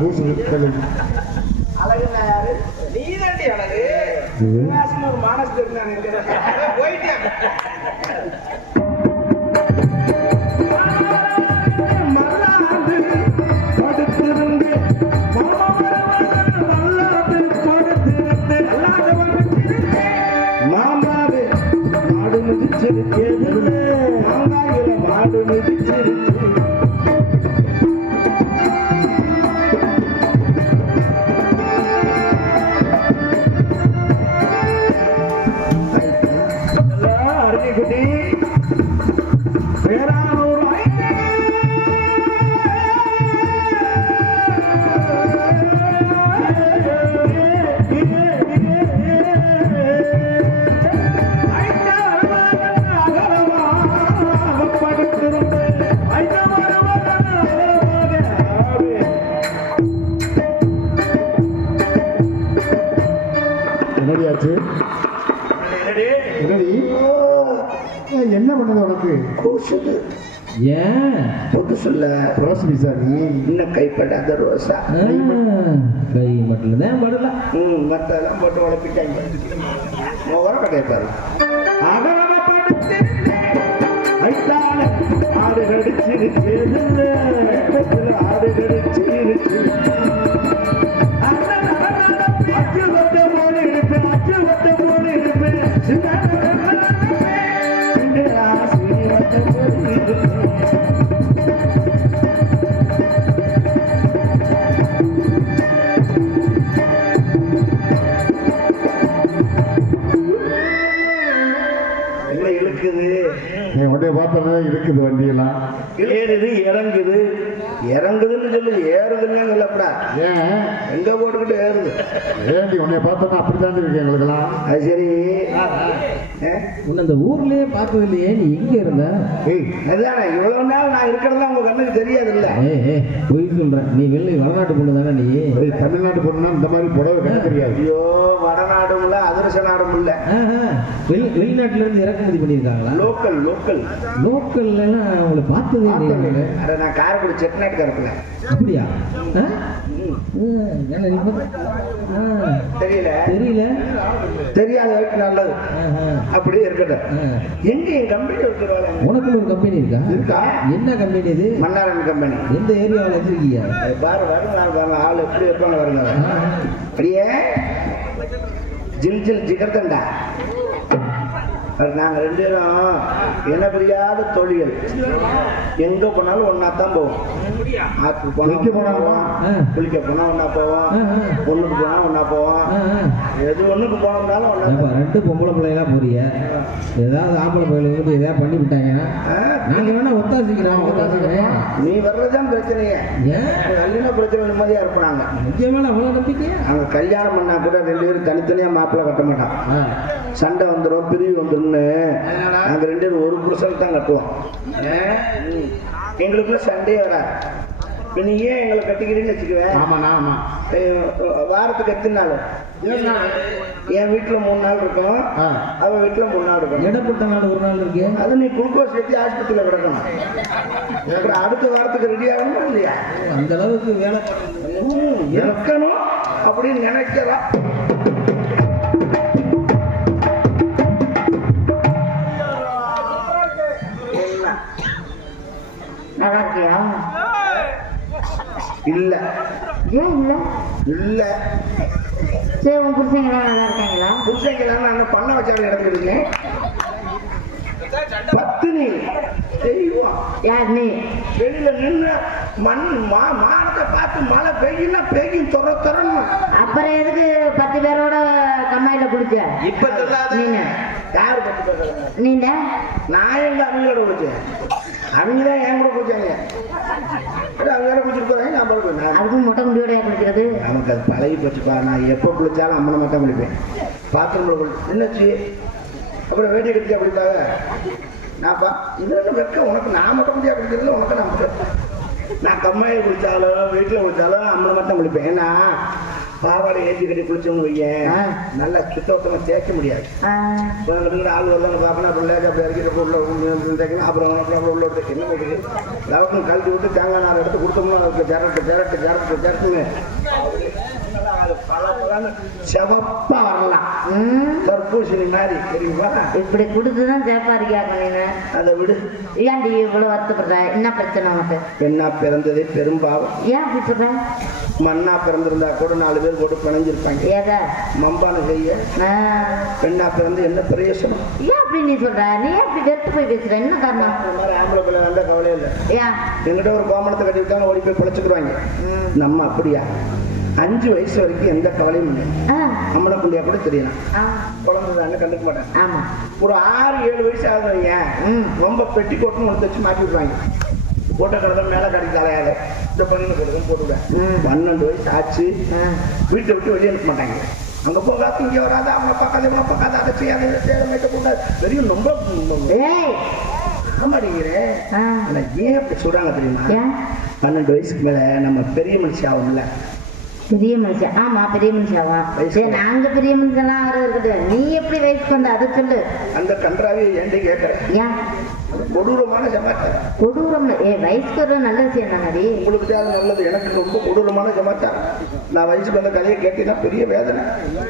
கூப்பிடு. அழகுன்னா யாரு? நீ தாண்டி அழகு. ஒரு மானஸ் போயிட்டேன். மாமாவே மாடு மிதிச்சிருச்சு, மாங்காயில மாடு மிதிச்சிருச்சு. அருகிக்குட்டி பேரானூர் என்னடியாச்சு? என்ன பண்ணுது உனக்கு? கூசுது. ஏன் பொது சொல்ல ரோஸ் மிசா நீ இன்னும் கைப்படாத ரோசா கை மட்டும் தான் படல. மற்றெல்லாம் போட்டு உழப்பிட்டாங்க. உரப்ப கேட்பாரு ஆடு கடிச்சிருச்சு, ஆடு கடிச்சிருச்சு. அச்சு வட்ட போல இருப்பேன், அச்சு வட்ட போல இருப்பேன். உடனே பார்த்தோன்னா இருக்குது வண்டியெல்லாம் ஏறுது இறங்குது. இறங்குதுன்னு சொல்லு, ஏறுதுன்னு சொல்லப்படா. ஏன் எங்க போட்டுக்கிட்டு ஏறுது? ஏண்டி உன்னை பார்த்தோன்னா அப்படித்தான் இருக்கு எங்களுக்கெல்லாம். அது சரி, உன்னை அந்த ஊர்லயே பார்த்தது இல்லையே, நீ எங்க இருந்த? அதுதானே இவ்வளவு நாள் நான் இருக்கிறதா உங்க கண்ணுக்கு தெரியாது இல்ல? பொய் சொல்றேன். நீ வடநாட்டு பொண்ணு தானே? நீ தமிழ்நாட்டு பொண்ணுன்னா இந்த மாதிரி புடவை கண்ணு தெரியாது. ஐயோ, வடநாடும் இல்ல அதிரச நாடும் இல்ல. வெளிநாட்டுல இருந்து இறக்குமதி பண்ணிருக்காங்களா? லோக்கல் லோக்கல் லோக்கல்ல உங்களை பார்த்ததே இல்லை. அட நான் காரைக்குடி செட்நாட்டுக்கு இருக்கல. அப்படியா? தெரியல தெரியல தெரியாத வரைக்கும் நல்லது. அப்படியே இருக்கட்டும். எங்க என் கம்பெனி இருக்கிறாங்க? உனக்கு ஒரு கம்பெனி இருக்கா? இருக்கா? என்ன கம்பெனி இது? மன்னாரன் கம்பெனி. எந்த ஏரியாவில் வச்சிருக்கீங்க? பாரு வருங்க ஆள் எப்படி இருப்பாங்க வருங்க. அப்படியே ஜில் ஜில் ஜிகர்தண்டா. நாங்கள் ரெண்டு பேரும் என்ன புரியாத தொழில். எங்க போனாலும் ஒன்னா தான் போவோம். ஆற்றுக்கு போனாலும் குளிக்க போனா ஒன்னா போவோம், ஒண்ணுக்கு போனா ஒன்னா போவோம். எது ஒண்ணுக்கு போனோம்னாலும் ஒன்னா. ரெண்டு பொம்பளை பிள்ளைங்களா போறிய, ஏதாவது ஆம்பளை பிள்ளைங்க வந்து எதாவது பண்ணி விட்டாங்கன்னா நாங்க வேணா ஒத்தாசிக்கிறோம். நீ வர்றதுதான் பிரச்சனையே. ஏன் கல்யாண பிரச்சனை நிம்மதியா இருப்பாங்க. முக்கியமான அவ்வளவு நம்பிக்கையா? அவங்க கல்யாணம் பண்ணா கூட ரெண்டு பேரும் தனித்தனியா மாப்பிள்ளை கட்ட மாட்டான். சண்டை வந்துடும், பிரிவு வந்துடும். நாங்க ரெண்டு பேரும் ஒரு புருஷன் தான் கட்டுவோம். எங்களுக்குள்ள சண்டையே வராது. நீ ஏன் எங்களை கட்டிக்கிறீன்னு வச்சுக்குவேன். வாரத்துக்கு எத்தனை நாள்? என் வீட்டுல 3 நாள் இருக்கும், அவ வீட்டுல 3 நாள் இருக்கும். இடப்பட்ட நாள் ஒரு நாள் இருக்கு. அது நீ குளுக்கோஸ் ஏற்றி ஆஸ்பத்திரியில கிடக்கணும். அடுத்த வாரத்துக்கு ரெடி ஆகணும் இல்லையா? அந்த அளவுக்கு வேலை இருக்கணும் அப்படின்னு நினைக்கிறா. நல்லா இருக்கியா? இல்ல. ஏன் இல்ல? இல்ல. சரி, உன் புருஷங்களாம் நல்லா இருக்காங்களா? புருஷங்களாம் நான் பண்ண வச்சாலும் இடத்துக்கு பத்தினி செய்வான். யார் நீ? வெளியில நின்று மானத்தை பார்த்து மழை பெய்யுன்னா பெய்யும் துறன்னு. அப்புறம் எதுக்கு 10 பேரோட கம்மாயில குடிச்ச? இப்ப சொல்லாத. யாரு 10 பேர்? நீங்க? நான் எங்க அவங்களோட குடிச்சேன். அவங்கதான் என் கூட குடிச்சாங்க. அவங்க குடிச்சிருப்பாங்க, நான் போடுவேன். அதுக்கும் மொட்டை முடியோட குடிக்கிறது நமக்கு அது பழகி போச்சுப்பா. நான் எப்போ குளிச்சாலும் அம்மனை மட்டும் குளிப்பேன். பாத்ரூம்ல என்னச்சு அப்புறம் வேட்டி கட்டி அப்படிப்பாங்க. நான்ப்பா இது வெக்க உனக்கு நான் மட்டும் முடியா குடிக்கிறது உனக்கு நான் கம்மாயை குளிச்சாலும் வீட்டில் குளிச்சாலும் அம்மனை மட்டும் குளிப்பேன். ஏன்னா பாவாடை ஏற்றி கட்டி குளிச்சோம்னு வையேன் நல்லா சுத்தமா தேய்க்க முடியாது. ஆள் வரலாம் பார்க்கணும், அப்புறம் லேஜா அப்படி இறக்கிட்டு உள்ள அப்புறம் உள்ள என்ன பண்ணுறது லவக்கம் கழட்டி விட்டு தேங்காய் நார் எடுத்து கொடுத்தோம்னா அதுக்கு ஜரட்டுங்க செவப்பா வரலாம். தர்பூசணி மாதிரி தெரியுமா? இப்படி கொடுத்துதான் சேப்பா இருக்கியாங்க நீங்க. அதை விடு. ஏன்டி இவ்வளவு வருத்தப்படுற? என்ன பிரச்சனை உனக்கு? பெண்ணா பிறந்ததே பெரும்பாவம். ஏன் அப்படி சொல்ற? மண்ணா பிறந்திருந்தா கூட 4 பேர் போட்டு பிணைஞ்சிருப்பாங்க. ஏதா மம்பான செய்ய பெண்ணா பிறந்து என்ன பிரயோசனம்? ஏன் அப்படி நீ சொல்ற? நீ அப்படி வெறுத்து போய் பேசுற? என்ன காரணம்? ஆம்பளை பிள்ளை வந்தா கவலையே இல்லை. எங்கிட்ட ஒரு கோமணத்தை கட்டி விட்டாங்க ஓடி போய் பிழைச்சுக்குவாங்க. நம்ம அப்படியா? 5 வயசு வரைக்கும் எந்த கவலையும் இல்லை. அம்மனை குண்டியா கூட தெரியலாம். குழந்தைதாங்க கண்டுக்க மாட்டேன். ஒரு 6-7 வயசு ஆகுதுங்க ரொம்ப பெட்டி கோட்டுன்னு ஒன்று வச்சு மாட்டி விடுவாங்க. போட்ட கடை மேலே கட்டி தலையாது இந்த பண்ணு கொடுக்கும் போட்டுவிடுவேன். 12 வயசு ஆச்சு. வீட்டை விட்டு வெளியே அனுப்ப மாட்டாங்க. அங்கே போகாது இங்கே வராது அவங்க பார்க்காத அதை செய்யாத கூடாது வெறியும் ரொம்ப மாட்டேங்கிறேன். ஆனால் ஏன் அப்படி சொல்றாங்க தெரியுமா? 12 வயசுக்கு மேலே நம்ம பெரிய மனுஷி ஆகும்ல. பெரிய மனுஷன்? ஆமா பெரிய மனுஷாவா? நாங்க பெரிய மனுஷன்லாம் ஆகிறது இருக்குது. நீ எப்படி வயசுக்கு வந்த அதை சொல்லு. அந்த கன்றாவி ஏன்டி கேட்கறேன்? ஏன் கொடூரமான சமாச்சாரம். கொடூரம் வயசுக்கு ஒரு நல்ல விஷயம் தானடி. உங்களுக்கு தான் நல்லது, எனக்கு ரொம்ப கொடூரமான சமாச்சாரம். நான் வயசுக்கு வந்த கதையை கேட்டீங்கன்னா பெரிய வேதனை.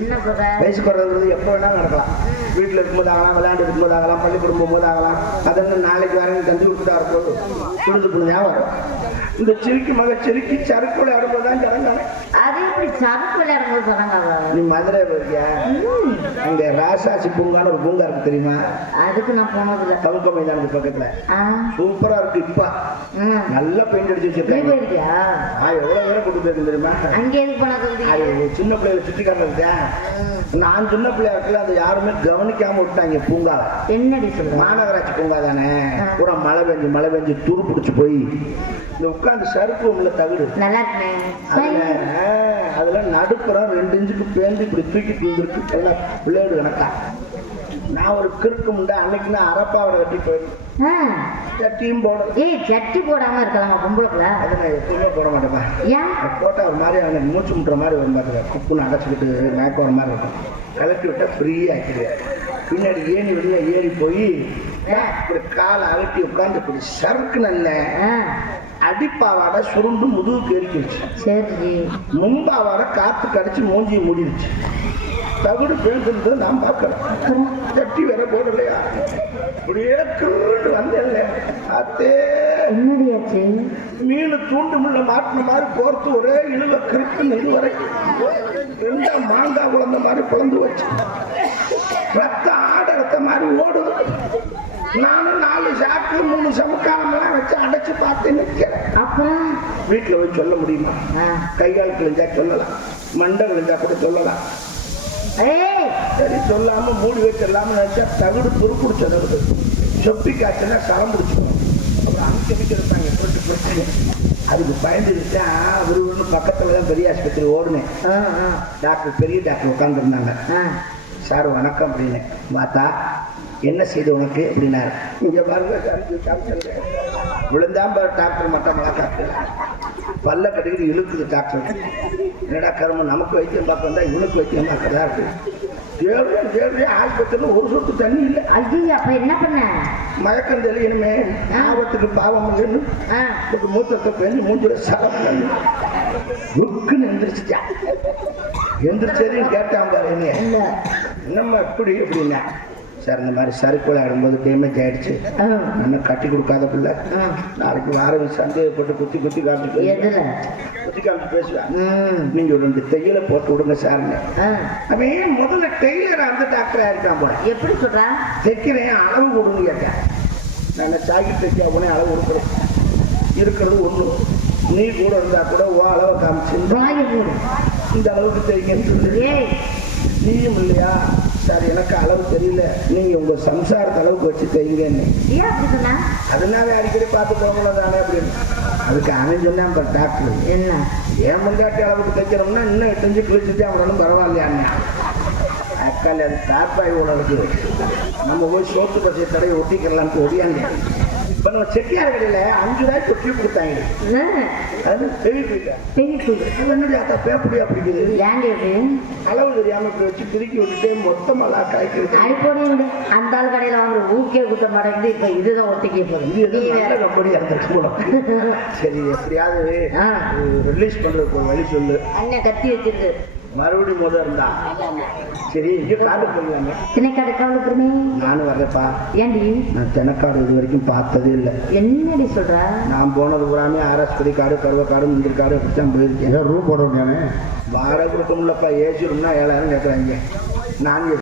என்ன சொல்ற? வயசுக்கு வர்றது எப்போ வேணாலும் நடக்கலாம். வீட்டில் இருக்கும்போது ஆகலாம், விளையாண்டு இருக்கும்போது ஆகலாம், பள்ளிக்கூடம் போகும்போது ஆகலாம். அதெல்லாம் நாளைக்கு வரேன் தந்தி கொடுத்துட்டா இருக்கும். குடுத்து ஞாபகம் இந்த சிரிக்கி செருக்கி சறுக்கு விளையாடும்போது தான் ஜனங்கானே. அது எப்படி சறுக்கு விளையாடும்போது சொன்னாங்க? நீ மதுரை போயிருக்கியா? அங்க ராசாசி பூங்கான்னு ஒரு பூங்கா இருக்கு தெரியுமா? அதுக்கு நான் போனதில்லை. தவுக்க மைதானத்துக்கு பக்கத்துல சூப்பரா இருக்கு. இப்ப நல்லா பெயிண்ட் அடிச்சு வச்சிருக்காங்க. எவ்வளவு நேரம் கூட்டு போயிருக்கு தெரியுமா? அங்க எதுக்கு போனா? சின்ன பிள்ளைகளை சுத்தி காட்டுறதுக்கா? நான் சின்ன பிள்ளையா இருக்கல அதை யாருமே கவனிக்காம விட்டாங்க பூங்கா. என்னடி சொல்ற? மாநகராட்சி பூங்கா தானே. பூரா மழை பெஞ்சு துரு பிடிச்சு போய் இந்த உட்காந்து சறுக்கு உள்ள தகுடு நல்லா இருக்கு. அதுல நடுப்புறம் 2 இன்ச்சுக்கு பேந்து இப்படி தூக்கிட்டு வந்துருக்கு பிள்ளையோடு கணக்கா. நான் ஒரு கிறுக்கு முண்டா அன்னைக்கு நான் அரப்பாவோட கட்டி போயிருந்தேன். சட்டியும் போட சட்டி போடாம இருக்கலாமா பொம்பளைக்குள்ள? அதை நான் எப்பவுமே போட மாட்டேப்பா. போட்டா ஒரு மாதிரி அவனை மூச்சு முட்டுற மாதிரி வரும். பார்த்துக்க குப்புன்னு அடைச்சிக்கிட்டு மேக்க ஒரு மாதிரி இருக்கும். கலட்டி விட்டா ஃப்ரீயா ஆக்கிடுவேன். பின்னாடி ஏணி வெளியே ஏறி போய் இப்படி காலை அகட்டி உட்காந்து இப்படி சறுக்கு நல்ல அடிப்பாவாட சுருண்டு முதுகுக்கு எரிக்கிடுச்சு. சரி. முன்பாவாட காத்து கடிச்சு மூஞ்சி மூடிடுச்சு. தகுடு பேசுறது நான் பார்க்கல. சட்டி வேற போடலையா? இப்படியே கிருட்டு வந்தேன்ல அத்தே. என்னடியாச்சு? மீன் தூண்டு முள்ள மாட்டின மாதிரி கோர்த்து ஒரே இழுவ கிருட்டுன்னு இது வரைக்கும் 2 மாங்காய் குழந்த மாதிரி குழந்து வச்சு ரத்த ஆடத்த மாதிரி ஓடுது. நானும் 4 சாக்கு 3 சமக்காலமெல்லாம் வச்சு அடைச்சு பார்த்து நிற்கிறேன். அப்புறம் வீட்டில் போய் சொல்ல முடியுமா? கைகால் கிழிஞ்சா சொல்லலாம், மண்டை கிழிஞ்சா கூட சொல்லலாம். சரி சொல்லாம மூடி வச்சிடலாம நினைச்சா தகுடு துருப்பிடிச்ச தகுடு சொப்பி காய்ச்சல சரம் பிடிச்சிக்கணும். அப்புறம் அனுப்பிச்சு இருப்பாங்க போட்டு அதுக்கு பயந்துருச்சா விறுவிறுன்னு பக்கத்துல தான் பெரிய ஆஸ்பத்திரி ஓடுனேன். டாக்டர் பெரிய டாக்டர் உட்காந்துருந்தாங்க. சார் வணக்கம் அப்படின்னு பார்த்தா என்ன செய்து உனக்கு அப்படின்னாரு. இங்க பாருங்க விழுந்தாம் பாரு டாக்டர் மட்டமெல்லாம் காட்டு பல்ல கட்டிக்கிட்டு இழுக்குது டாக்டர். என்னடா கரும நமக்கு வைத்தியம் பார்க்க வந்தா இவனுக்கு வைத்தியம் பார்க்கறதா இருக்கு. தேவையே ஆஸ்பத்திரியில் ஒரு சொட்டு தண்ணி இல்லை. ஐயா அப்ப என்ன பண்ண? மயக்கம் தெரியணுமே ஆபத்துக்கு பாவம் மூத்தத்தை பேஞ்சு மூஞ்சில சலம் புக்குன்னு எந்திரிச்சிட்டா. எந்திரிச்சதையும் கேட்டான் பாரு என்னம்மா எப்படி அப்படின்னா சார் இந்த மாதிரி சறுக்கு விளையாடும்போது டேமேஜ் ஆயிடுச்சு. இன்னும் கட்டி கொடுக்காத பிள்ளை நாளைக்கு வாரம் சந்தேகப்பட்டு குத்தி காமிச்சு பேசுவேன். நீங்க 2 தையல போட்டு விடுங்க சார்னு. அவன் முதல்ல டெய்லர் அந்த டாக்டர் ஆயிருக்கான் போல. எப்படி சொல்ற? தைக்கிறேன் அளவு கொடுன்னு கேட்டேன். நான் ஜாக்கெட் தைக்க உடனே அளவு கொடுக்குறேன். இருக்கிறது ஒண்ணு நீ கூட இருந்தா கூட ஓ அளவை காமிச்சு இந்த அளவுக்கு தைக்கன்னு சொல்லி நீயும் இல்லையா சார் எனக்கு அளவு தெரியல நீங்க உங்க சம்சாரத்தை அளவுக்கு வச்சு தைங்கன்னு. அதனால அடிக்கடி பார்த்து போகணும் தானே அப்படின்னு. அதுக்கு அவன் சொன்னான் டாக்டர் என்ன ஏன் முண்டாட்டி அளவுக்கு தைக்கிறோம்னா இன்னும் 8 இன்ச்சு கிழிச்சுட்டு அவனும் பரவாயில்லையான்னு. அக்கால் அது தாப்பாய் கூட இருக்குது. நம்ம போய் சோத்து பசையை தடவை ஒட்டிக்கலான்ட்டு ஒடியாங்க. இப்ப நம்ம செட்டியார் கடையில 5 ரூபாய்க்கு ஒரு டியூப் கொடுத்தாங்க. அது பெரிய போயிட்டேன். அது என்னுடைய அக்கா பேப்படியா பிடிக்குது. அளவு தெரியாம இப்படி வச்சு பிரிக்கி விட்டுட்டு மொத்தமெல்லாம் கலக்கி அடிப்போடு அந்த ஆள் கடையில வாங்குற ஊக்கே குத்த மாட்டேங்குது. இப்ப இதுதான் ஒட்டிக்கே போகுது. கம்பெனியா இருந்திருக்கும். சரி எப்படியாவது ரிலீஸ் பண்றதுக்கு ஒரு வழி சொல்லு. அண்ணன் கத்தி வச்சிருக்கு மறுபடியும் முதல் இருந்தா சரி இங்கே காடு போயிடலாமே. திணைக்காடு கவலைப்படுமே. நானும் வரேப்பா. ஏண்டி நான் தெனக்காடு இது வரைக்கும் பார்த்ததே இல்லை. என்னடி சொல்ற? நான் போனது பூராமே ஆராஸ்பதி காடு கருவக்காடு முந்திரி காடு அப்படித்தான் போயிருக்கேன். ரூம் போடுறோம். வாடகை கொடுக்க முடியலப்பா. ஏசி ரூம்னா 7000 கேட்குறாங்க. நான்